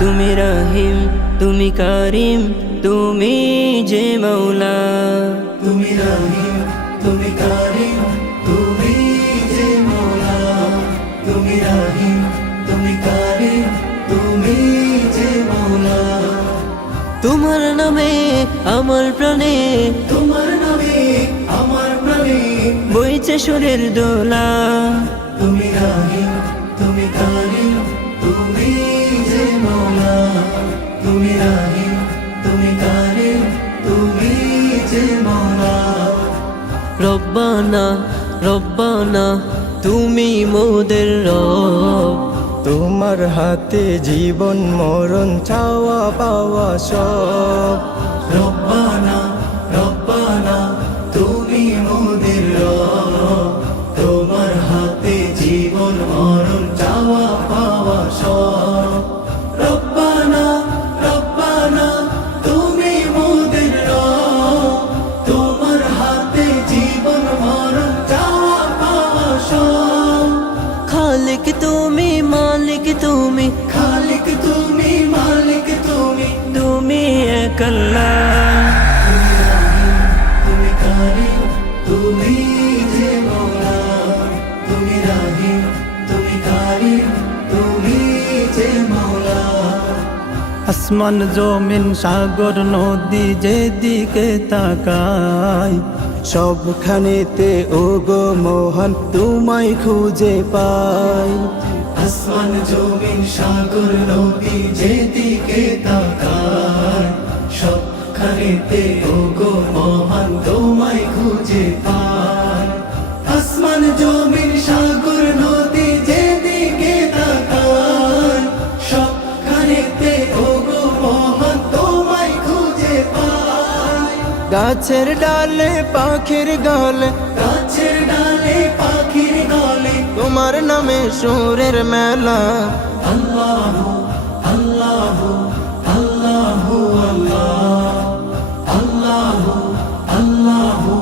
তুমি রহিম, তুমি করিম, তুমি যে মৌলা। তুমি রহিম, তুমি করিম, তুমি যে মৌলা। তুমি রহিম, তুমি করিম, তুমি যে মৌলা। তোমার নামে আমার প্রাণে, তোমার নামে আমার প্রাণে বইছে সুরের দোলা। তুমি রহিম, তুমি করিম, তুমি যে মৌলা। তুমি রহিম, তুমি করিম, তুমি যে মৌলা। রব্বানা রব্বানা তুমি মোদের রব। তোমার হাতে জীবন মরণ চাওয়া পাওয়া সব। রব্বানা রব্বানা তুমি মোদের রব। তোমার হাতে জীবন মরণ চাওয়া পাওয়া সব। রব্বানা রব্বানা তুমি মোদের রব। তোমার হাতে জীবন মরণ চাওয়া পাওয়া সব। খালিক তুমি, মালিক তুমি, খালিক তুমি, মালিক তুমি, তুমি এক আল্লাহ। তুমি করিম, তুমি যে মৌলা। তুমি রহিম, তুমি করিম, তুমি যে মৌলা। আসমান জমিন সাগর নদী যেদিকে তাকাই, সবখানেতে ওগো মহান তোমায় খুঁজে পাই। আসমান জমিন সাগর নদী যেদিকে তাকায়, সবখানেতে ওগো মহান তোমায় খুঁজে পায়। আসমান জমিন সাগর নদী যেদিকে তাকায়, সবখানেতে ওগো মহান তোমায় খুঁজে পায়। গাছের ডালে পাখির গালে, গাছের ডালে পাখির গলে তোমার নামে সুরের মেলা। আল্লাহু আল্লাহু আল্লাহু আল্লাহু আল্লাহু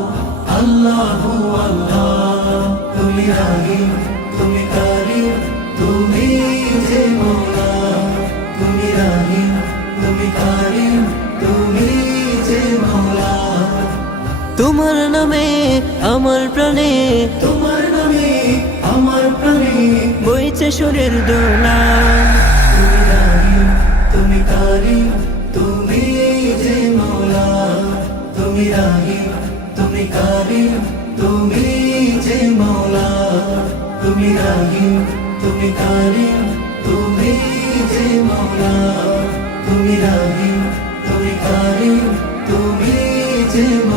আল্লাহু আল্লাহ। তুমি রহিম, তুমি করিম, তুমি যে মৌলা। তুমি রহিম, তুমি করিম, তুমি যে মৌলা। তোমার নামে আমার প্রাণে, তোমার নামে আমার প্রাণে বইছে সুরের দোলা। তুমি রহিম, তুমি করিম, তুমি যে মৌলা। তুমি রহিম, তুমি করিম, তুমি যে মৌলা। তুমি রহিম, তুমি করিম, তুমি যে মৌলা। তুমি রহিম, তুমি করিম, তুমি যে মৌলা।